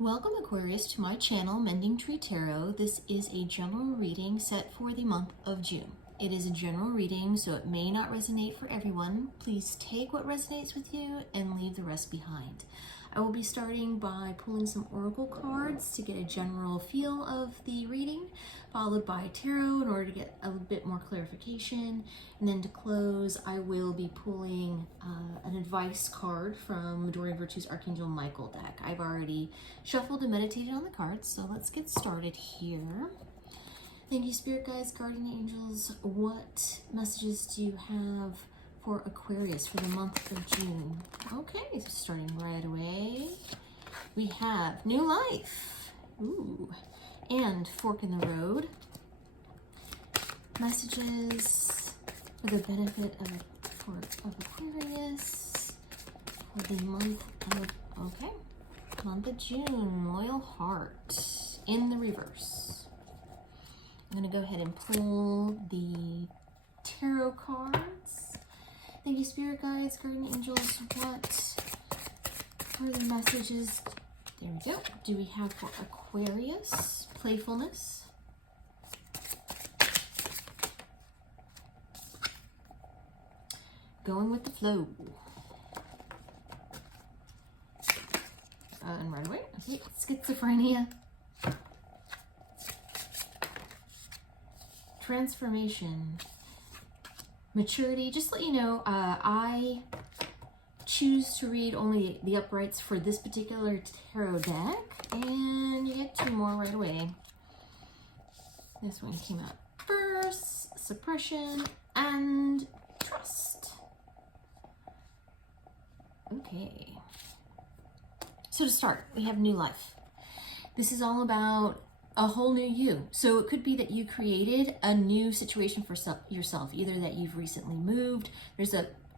Welcome Aquarius to my channel, Mending Tree Tarot. This is a general reading set for the month of June. It is a general reading, so it may not resonate for everyone. Please take what resonates with you and leave the rest behind. I will be starting by pulling some oracle cards to get a general feel of the reading, followed by tarot in order to get a bit more clarification. And then to close, I will be pulling an advice card from Midori Virtue's Archangel Michael deck. I've already shuffled and meditated on the cards, so let's get started here. Thank you, Spirit Guides, Guardian Angels. What messages do you have for Aquarius for the month of June? Okay, so starting right away, we have new life. Ooh, and fork in the road. Messages for the benefit of Aquarius for the month of June. Loyal heart in the reverse. I'm going to go ahead and pull the tarot cards. Thank you, Spirit Guides, Guardian Angels. What are the messages? There we go. Do we have for Aquarius? Playfulness. Going with the flow. And right away, okay, schizophrenia. Transformation. Maturity. Just to let you know, I choose to read only the uprights for this particular tarot deck, and you get two more right away. This one came out first. Suppression and trust. Okay. So to start, we have new life. This is all about a whole new you. So it could be that you created a new situation for yourself, either that you've recently moved,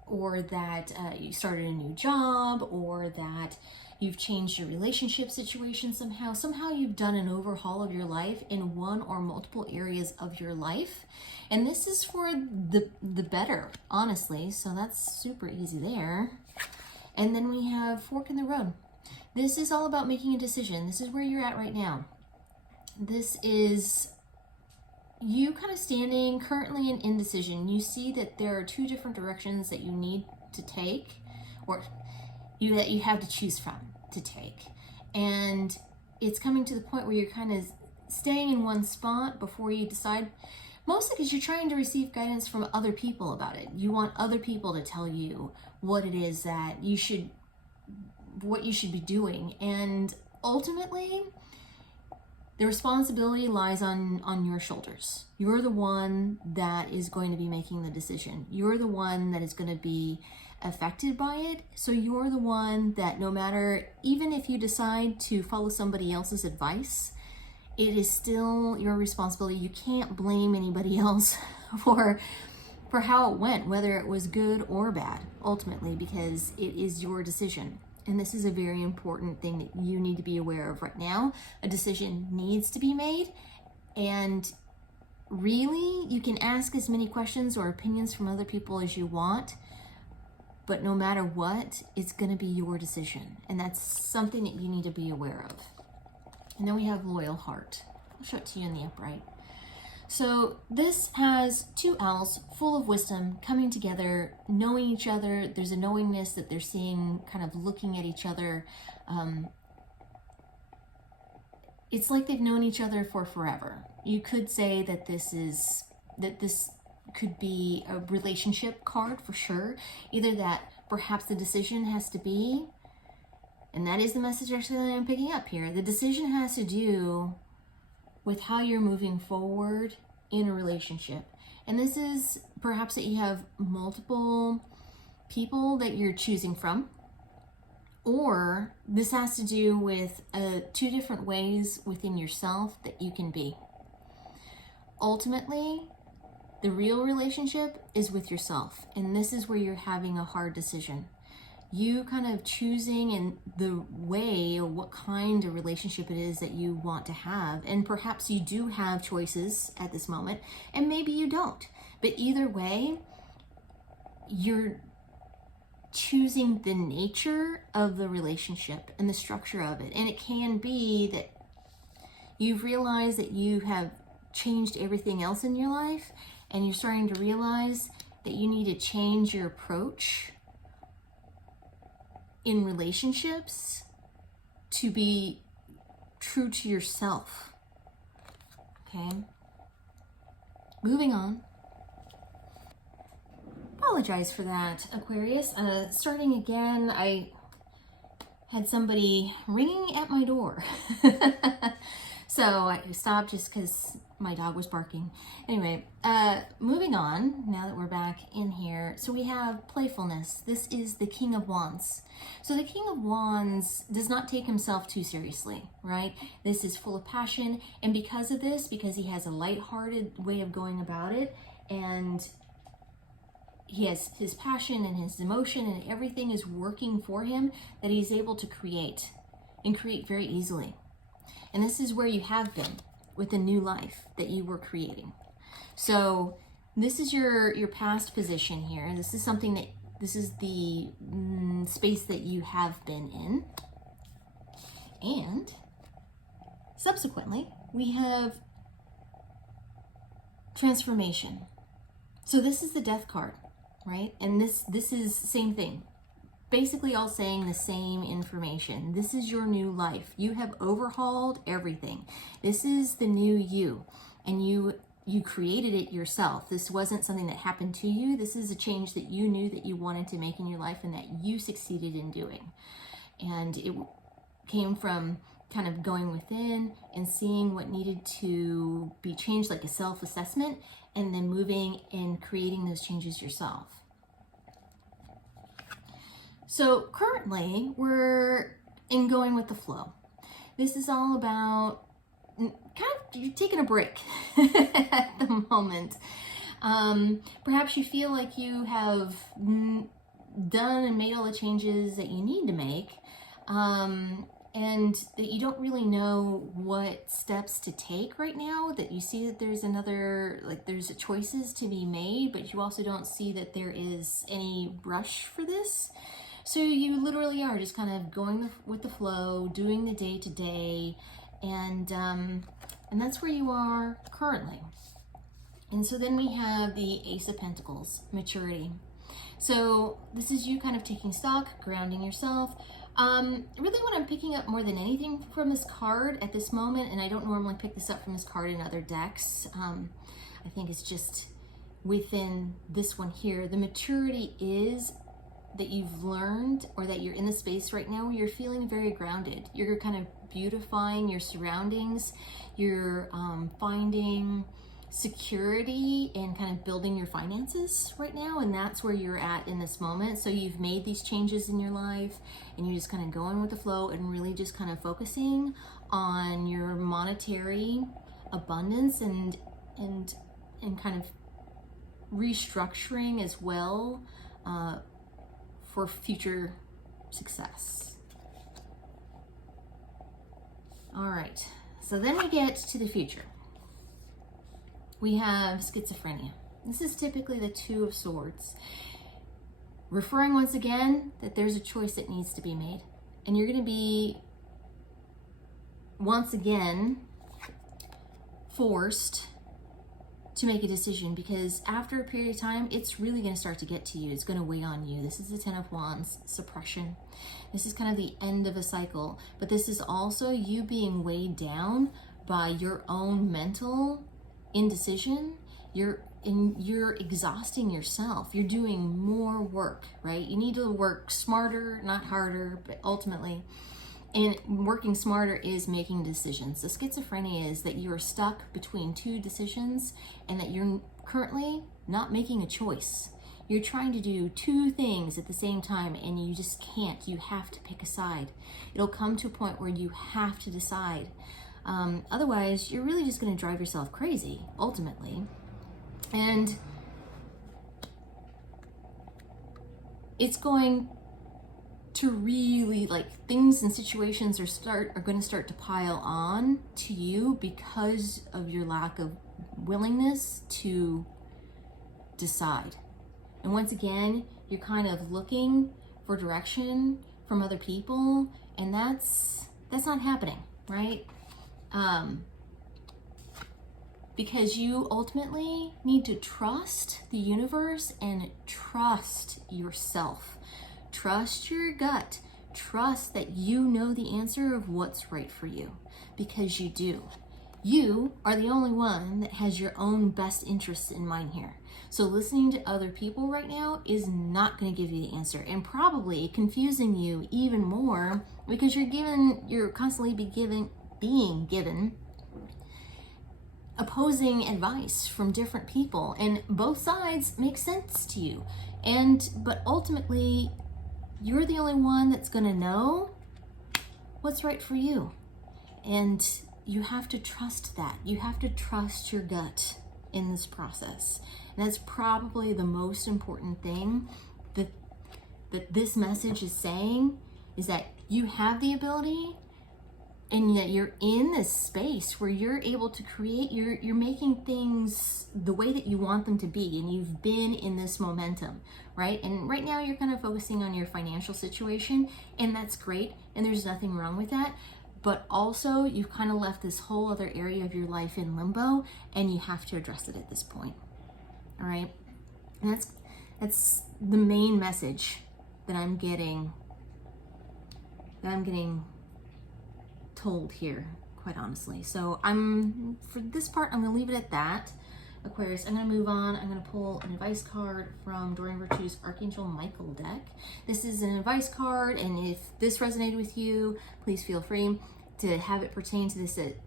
or that you started a new job, or that you've changed your relationship situation somehow. Somehow you've done an overhaul of your life in one or multiple areas of your life. And this is for the better, honestly. So that's super easy there. And then we have fork in the road. This is all about making a decision. This is where you're at right now. This is you kind of standing currently in indecision. You see that there are two different directions that you need to take, or that you have to choose from to take. And it's coming to the point where you're kind of staying in one spot before you decide, mostly because you're trying to receive guidance from other people about it. You want other people to tell you what it is that what you should be doing. And ultimately, the responsibility lies on your shoulders. You're the one that is going to be making the decision. You're the one that is going to be affected by it. So you're the one that, no matter, even if you decide to follow somebody else's advice, it is still your responsibility. You can't blame anybody else for how it went, whether it was good or bad, ultimately, because it is your decision. And this is a very important thing that you need to be aware of right now. A decision needs to be made. And really, you can ask as many questions or opinions from other people as you want. But no matter what, it's going to be your decision. And that's something that you need to be aware of. And then we have loyal heart. I'll show it to you in the upright. So this has two owls full of wisdom coming together, knowing each other. There's a knowingness that they're seeing, kind of looking at each other. It's like they've known each other for forever. You could say that this could be a relationship card for sure. Either that perhaps the decision has to be, and that is the message actually that I'm picking up here. The decision has to do with how you're moving forward in a relationship. And this is perhaps that you have multiple people that you're choosing from, or this has to do with two different ways within yourself that you can be. Ultimately, the real relationship is with yourself, and this is where you're having a hard decision. You kind of choosing in the way or what kind of relationship it is that you want to have. And perhaps you do have choices at this moment, and maybe you don't. But either way, you're choosing the nature of the relationship and the structure of it. And it can be that you've realized that you have changed everything else in your life, and you're starting to realize that you need to change your approach in relationships to be true to yourself. Okay? Moving on. Apologize for that, Aquarius. Starting again, I had somebody ringing at my door. So I stopped just because my dog was barking. Anyway, moving on, now that we're back in here. So we have Playfulness. This is the King of Wands. So the King of Wands does not take himself too seriously, right? This is full of passion. And because of this, because he has a lighthearted way of going about it, and he has his passion and his emotion and everything is working for him, that he's able to create and create very easily. And this is where you have been with the new life that you were creating. So this is your past position here. This is something that, this is the space that you have been in. And subsequently, we have transformation. So this is the Death card, right? And this is same thing. Basically all saying the same information. This is your new life. You have overhauled everything. This is the new you, and you created it yourself. This wasn't something that happened to you. This is a change that you knew that you wanted to make in your life and that you succeeded in doing. And it came from kind of going within and seeing what needed to be changed, like a self-assessment, and then moving and creating those changes yourself. So currently we're in going with the flow. This is all about kind of you're taking a break at the moment. Perhaps you feel like you have done and made all the changes that you need to make, and that you don't really know what steps to take right now, that you see that there's there's choices to be made, but you also don't see that there is any rush for this. So you literally are just kind of going with the flow, doing the day-to-day, and that's where you are currently. And so then we have the Ace of Pentacles, maturity. So this is you kind of taking stock, grounding yourself. Really what I'm picking up more than anything from this card at this moment, and I don't normally pick this up from this card in other decks, I think it's just within this one here, the maturity is that you've learned, or that you're in the space right now where you're feeling very grounded. You're kind of beautifying your surroundings. You're finding security and kind of building your finances right now, and that's where you're at in this moment. So you've made these changes in your life, and you're just kind of going with the flow and really just kind of focusing on your monetary abundance and kind of restructuring as well for future success. All right, so then we get to the future. We have schizophrenia. This is typically the Two of Swords, referring once again that there's a choice that needs to be made, and you're going to be once again forced to make a decision, because after a period of time, it's really going to start to get to you. It's going to weigh on you. This is the Ten of Wands, suppression. This is kind of the end of a cycle, but this is also you being weighed down by your own mental indecision. You're exhausting yourself. You're doing more work, right? You need to work smarter, not harder, but ultimately, and working smarter is making decisions. The schizophrenia is that you are stuck between two decisions, and that you're currently not making a choice. You're trying to do two things at the same time, and you just can't. You have to pick a side. It'll come to a point where you have to decide. Otherwise, you're really just going to drive yourself crazy, ultimately. And it's going to really, like, things and situations are going to start to pile on to you because of your lack of willingness to decide. And once again, you're kind of looking for direction from other people, and that's not happening, right? Because you ultimately need to trust the universe and trust yourself. Trust your gut. Trust that you know the answer of what's right for you, because you do. You are the only one that has your own best interests in mind here. So listening to other people right now is not going to give you the answer, and probably confusing you even more, because you're constantly being given opposing advice from different people, and both sides make sense to you. But ultimately, you're the only one that's going to know what's right for you. And you have to trust that. You have to trust your gut in this process. And that's probably the most important thing that this message is saying, is that you have the ability, and that you're in this space where you're able to create, you're making things the way that you want them to be, and you've been in this momentum, right? And right now you're kind of focusing on your financial situation, and that's great, and there's nothing wrong with that. But also you've kind of left this whole other area of your life in limbo, and you have to address it at this point. All right? And that's the main message that I'm getting told here, quite honestly. So for this part, I'm gonna leave it at that. Aquarius, I'm gonna move on. I'm gonna pull an advice card from Doreen Virtue's Archangel Michael deck. This is an advice card, and if this resonated with you, please feel free to have it pertain to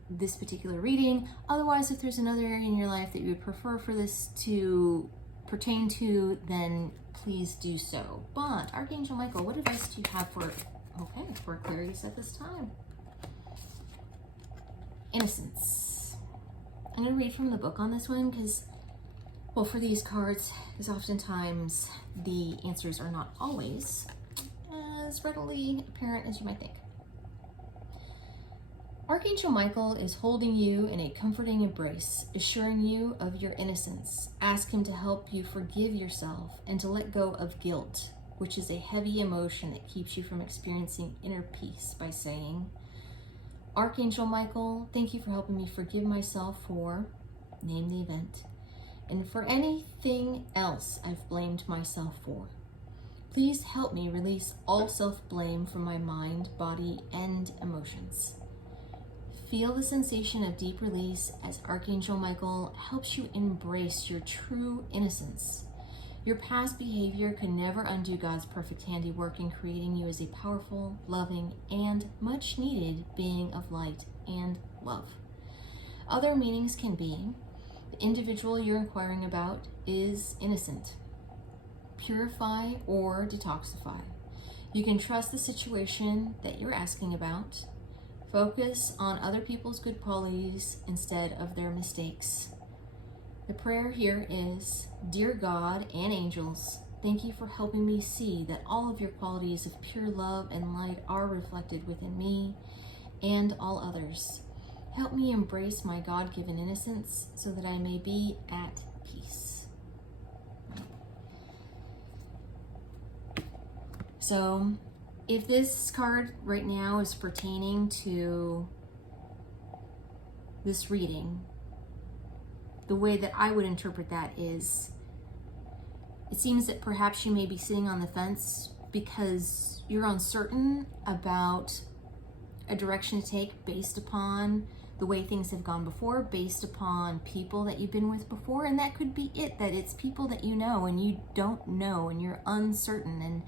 this particular reading. Otherwise, if there's another area in your life that you would prefer for this to pertain to, then please do so. But Archangel Michael, what advice do you have for Aquarius at this time? Innocence. I'm going to read from the book on this one because, well, for these cards, because oftentimes the answers are not always as readily apparent as you might think. Archangel Michael is holding you in a comforting embrace, assuring you of your innocence. Ask him to help you forgive yourself and to let go of guilt, which is a heavy emotion that keeps you from experiencing inner peace, by saying, Archangel Michael, thank you for helping me forgive myself for, name the event, and for anything else I've blamed myself for. Please help me release all self-blame from my mind, body, and emotions. Feel the sensation of deep release as Archangel Michael helps you embrace your true innocence. Your past behavior can never undo God's perfect handiwork in creating you as a powerful, loving, and much needed being of light and love. Other meanings can be, the individual you're inquiring about is innocent. Purify or detoxify. You can trust the situation that you're asking about. Focus on other people's good qualities instead of their mistakes. The prayer here is, Dear God and angels, thank you for helping me see that all of your qualities of pure love and light are reflected within me and all others. Help me embrace my God-given innocence so that I may be at peace. So, if this card right now is pertaining to this reading, the way that I would interpret that is, it seems that perhaps you may be sitting on the fence because you're uncertain about a direction to take based upon the way things have gone before, based upon people that you've been with before, and that could be it, that it's people that you know and you don't know, and you're uncertain, and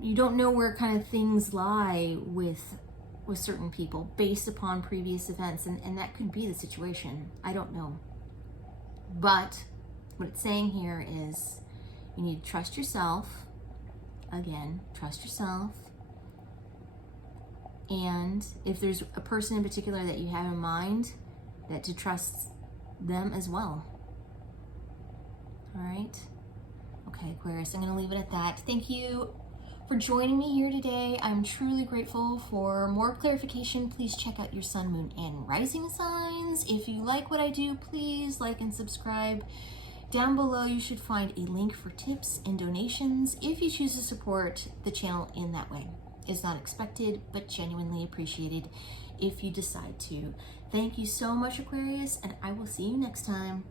you don't know where kind of things lie with certain people based upon previous events, and that could be the situation. I don't know. But what it's saying here is you need to trust yourself. Again, trust yourself. And if there's a person in particular that you have in mind, that to trust them as well. All right? Okay, Aquarius, I'm going to leave it at that. Thank you for joining me here today. I'm truly grateful. For more clarification, please check out your sun, moon, and rising signs. If you like what I do, please like and subscribe. Down below, you should find a link for tips and donations if you choose to support the channel in that way. It's not expected, but genuinely appreciated if you decide to. Thank you so much, Aquarius, and I will see you next time.